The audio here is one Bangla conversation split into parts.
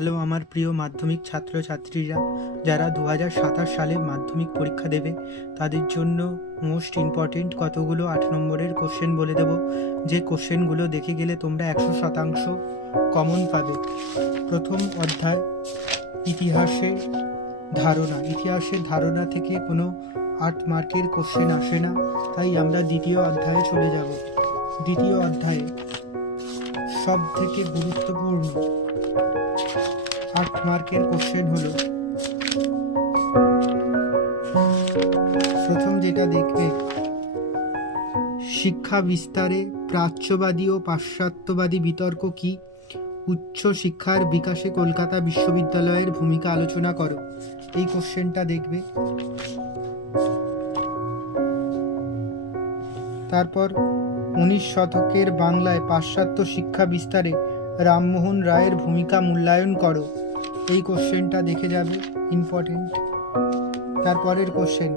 হ্যালো আমার প্রিয় মাধ্যমিক ছাত্রছাত্রীরা, যারা 2027 সালে মাধ্যমিক পরীক্ষা দেবে তাদের জন্য মোস্ট ইম্পর্টেন্ট কতগুলো 8 নম্বরের কোশ্চেন বলে দেব, যে কোশ্চেনগুলো দেখে গেলে তোমরা 100% কমন পাবে। প্রথম অধ্যায় ইতিহাসের ধারণা থেকে কোনো 8 মার্কের কোশ্চেন আসে না, তাই আমরা দ্বিতীয় অধ্যায়ে চলে যাব। দ্বিতীয় অধ্যায়ে সব থেকে গুরুত্বপূর্ণ 8 মার্কের কোশ্চেন হলো, প্রথম যেটা দেখবে, শিক্ষা বিস্তারে প্রাচ্যবাদী ও পাশ্চাত্যবাদী বিতর্ক কি? উচ্চ শিক্ষার বিকাশে কলকাতা বিশ্ববিদ্যালয়ের ভূমিকা আলোচনা করো। এই কোশ্চেনটা দেখবে। তারপর 19 শতকের বাংলায় পাশ্চাত্য শিক্ষা বিস্তারে রামমোহন রায়ের ভূমিকা মূল্যায়ন করো। এই কোশ্চেনটা দেখে যাবে, ইম্পর্টেন্ট। তারপরের কোশ্চেন,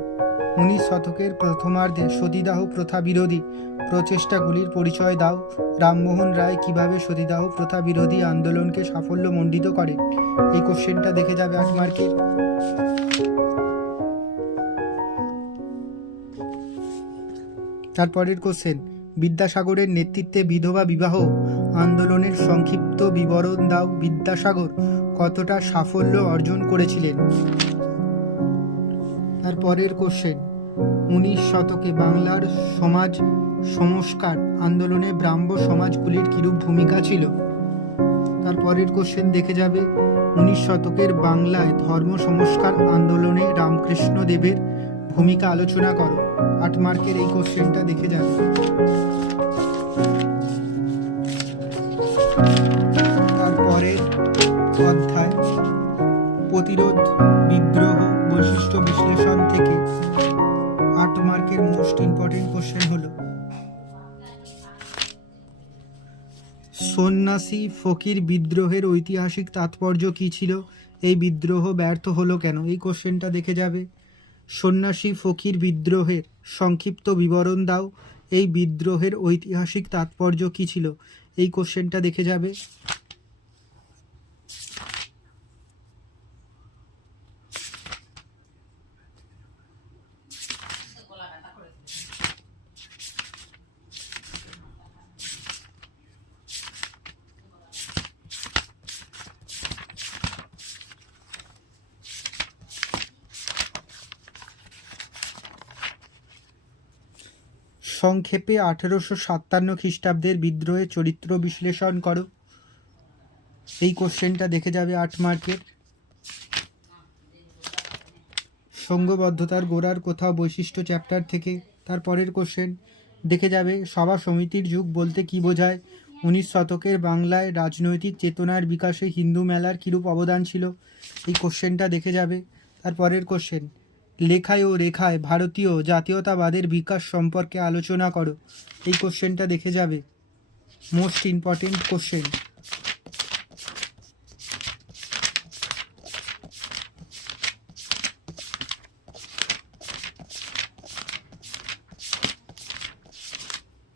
19 শতকের প্রথমার্ধে সতীদাহ প্রথা বিরোধী প্রচেষ্টাগুলির পরিচয় দাও। রামমোহন রায় কিভাবে সতীদাহ প্রথা বিরোধী আন্দোলনকে সাফল্যমণ্ডিত করেন? এই কোশ্চেনটা দেখে যাবে 8 মার্কের। তারপরের কোশ্চেন, বিদ্যাসাগরের নেতৃত্বে বিধবা বিবাহ আন্দোলনের সংক্ষিপ্ত বিবরণ দাও। বিদ্যাসাগর কতটা সাফল্য অর্জন করেছিলেন? তারপরের কোশ্চেন, 19 শতকে বাংলার সমাজ সংস্কার আন্দোলনে ব্রাহ্ম সমাজগুলির কিরূপ ভূমিকা ছিল? তারপরের কোশ্চেন দেখে যাবে, 19 শতকের বাংলায় ধর্ম সংস্কার আন্দোলনে রামকৃষ্ণ দেবের ভূমিকা আলোচনা করো। 8 মার্কের এই কোশ্চেনটা দেখে যাবে। তারপরের অধ্যায় প্রতিরোধ বিদ্রোহ বৈশিষ্ট্য বিশ্লেষণ থেকে 8 মার্কের মোস্ট ইম্পর্টেন্ট কোশ্চেন হলো, সন্ন্যাসী ফকির বিদ্রোহের ঐতিহাসিক তাৎপর্য কী ছিল? এই বিদ্রোহ ব্যর্থ হলো কেন? এই কোশ্চেনটা দেখে যাবে। সন্ন্যাসী ফকির বিদ্রোহের সংক্ষিপ্ত বিবরণ দাও। এই বিদ্রোহের ঐতিহাসিক তাৎপর্য কী ছিল? এই কোশ্চেনটা দেখে যাবে। সংক্ষেপে 1857 খ্রিস্টাব্দের বিদ্রোহের চরিত্র বিশ্লেষণ করো। এই কোশ্চেনটা দেখে যাবে 8 মার্কের। সংঘবদ্ধতার গোড়ার কোথাও বৈশিষ্ট্য চ্যাপ্টার থেকে। তারপরের কোশ্চেন দেখে যাবে, সভা সমিতির যুগ বলতে কি বোঝায়? 19 শতকের বাংলায় রাজনৈতিক চেতনার বিকাশে হিন্দু মেলার কিরূপ অবদান ছিল? এই কোশ্চেনটা দেখে যাবে। তারপরের কোশ্চেন, লেখায় ও রেখায় ভারতীয় জাতীয়তাবাদের বিকাশ সম্পর্কে আলোচনা করো। এই কোশ্চেনটা দেখে যাবে, মোস্ট ইম্পর্টেন্ট কোশ্চেন।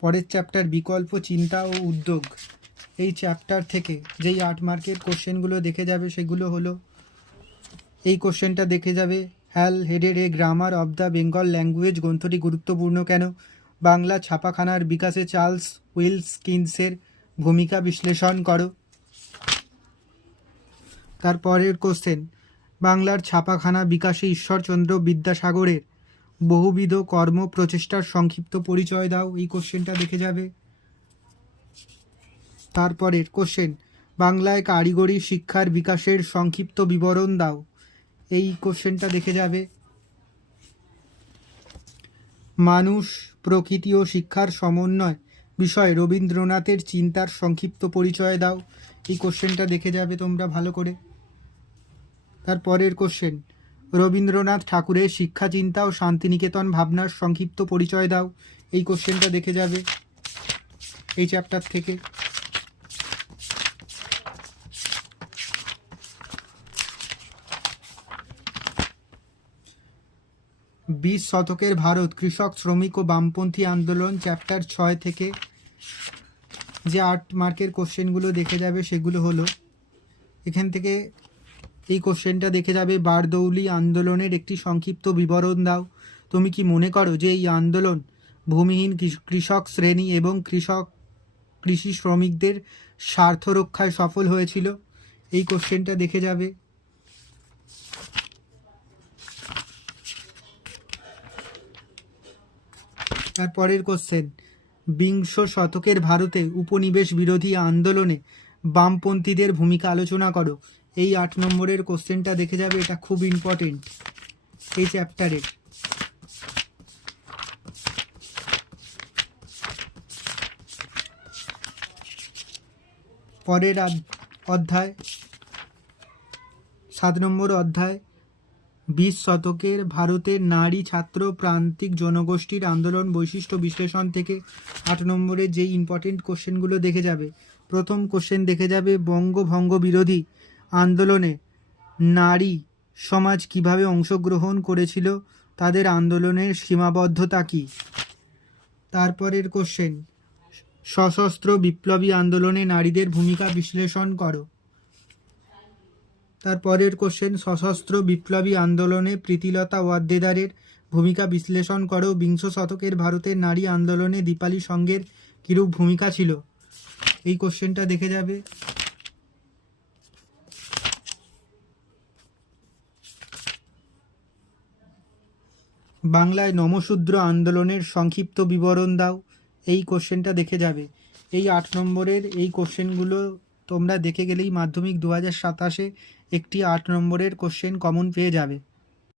পরের চ্যাপ্টার বিকল্প চিন্তা ও উদ্যোগ। এই চ্যাপ্টার থেকে যেই 8 মার্কের কোশ্চেনগুলো দেখে যাবে সেগুলো হলো, এই কোশ্চেনটা দেখে যাবে, হ্যাল হেডের a grammar of the Bengal language গ্রন্থটি গুরুত্বপূর্ণ কেন? বাংলা ছাপাখানার বিকাশে চার্লস উইলকিন্সের ভূমিকা বিশ্লেষণ করো। তারপরের কোশ্চেন, বাংলার ছাপাখানা বিকাশে ঈশ্বরচন্দ্র বিদ্যাসাগরের বহুবিধ কর্ম প্রচেষ্টার সংক্ষিপ্ত পরিচয় দাও। এই কোশ্চেনটা দেখে যাবে। তারপরের কোশ্চেন, বাংলায় কারিগরি শিক্ষার বিকাশের সংক্ষিপ্ত বিবরণ দাও। এই কোশ্চেনটা দেখে যাবে। মানুষ, প্রকৃতি ও শিক্ষার সমন্বয় বিষয়ে রবীন্দ্রনাথের চিন্তার সংক্ষিপ্ত পরিচয় দাও। এই কোশ্চেনটা দেখে যাবে তোমরা ভালো করে। তারপরের কোশ্চেন, রবীন্দ্রনাথ ঠাকুরের শিক্ষা চিন্তা ও শান্তিনিকেতন ভাবনার সংক্ষিপ্ত পরিচয় দাও। এই কোশ্চেনটা দেখে যাবে এই চ্যাপ্টার থেকে। 20 শতকের ভারত কৃষক শ্রমিক ও বামপন্থী আন্দোলন চ্যাপ্টার 6 থেকে যে 8 মার্কের কোশ্চেনগুলো দেখে যাবে সেগুলো হলো, এখান থেকে এই কোশ্চেনটা দেখে যাবে, বারদৌলি আন্দোলনের একটি সংক্ষিপ্ত বিবরণ দাও। তুমি কি মনে করো যে এই আন্দোলন ভূমিহীন কৃষক শ্রেণী এবং কৃষি শ্রমিকদের স্বার্থ রক্ষায় সফল হয়েছিল? এই কোশ্চেনটা দেখে যাবে। তারপরের কোশ্চেন, বিংশ শতকের ভারতে উপনিবেশ বিরোধী আন্দোলনে বামপন্থীদের ভূমিকা আলোচনা করো। এই 8 নম্বরের কোশ্চেনটা দেখে যাবে, এটা খুব ইম্পর্টেন্ট এই চ্যাপ্টারের। পরের অধ্যায় 7 নম্বর অধ্যায়, 20 শতকের ভারতের নারী ছাত্র প্রান্তিক জনগোষ্ঠীর আন্দোলন বৈশিষ্ট্য বিশ্লেষণ থেকে 8 নম্বরের যেই ইম্পর্টেন্ট কোশ্চেনগুলো দেখে যাবে। প্রথম কোশ্চেন দেখে যাবে, বঙ্গভঙ্গ বিরোধী আন্দোলনে নারী সমাজ কিভাবে অংশগ্রহণ করেছিল, তাদের আন্দোলনের সীমাবদ্ধতা কী? তারপরের কোশ্চেন, সশস্ত্র বিপ্লবী আন্দোলনে নারীদের ভূমিকা বিশ্লেষণ করো। তারপরের কোশ্চেন, সশস্ত্র বিপ্লবী আন্দোলনে প্রীতিলতা ওয়াদ্দেদারের ভূমিকা বিশ্লেষণ করো। বিংশ শতকের ভারতের নারী আন্দোলনে দীপালি সঙ্গের কিরূপ ভূমিকা ছিল? এই কোশ্চেনটা দেখে যাবে। বাংলায় নমশূদ্র আন্দোলনের সংক্ষিপ্ত বিবরণ দাও। এই কোশ্চেনটা দেখে যাবে। এই 8 নম্বরের এই কোশ্চেনগুলো তোমরা দেখে গেলেই মাধ্যমিক 2027-এ একটি 8 নম্বরের কোশ্চেন কমন পেয়ে যাবে।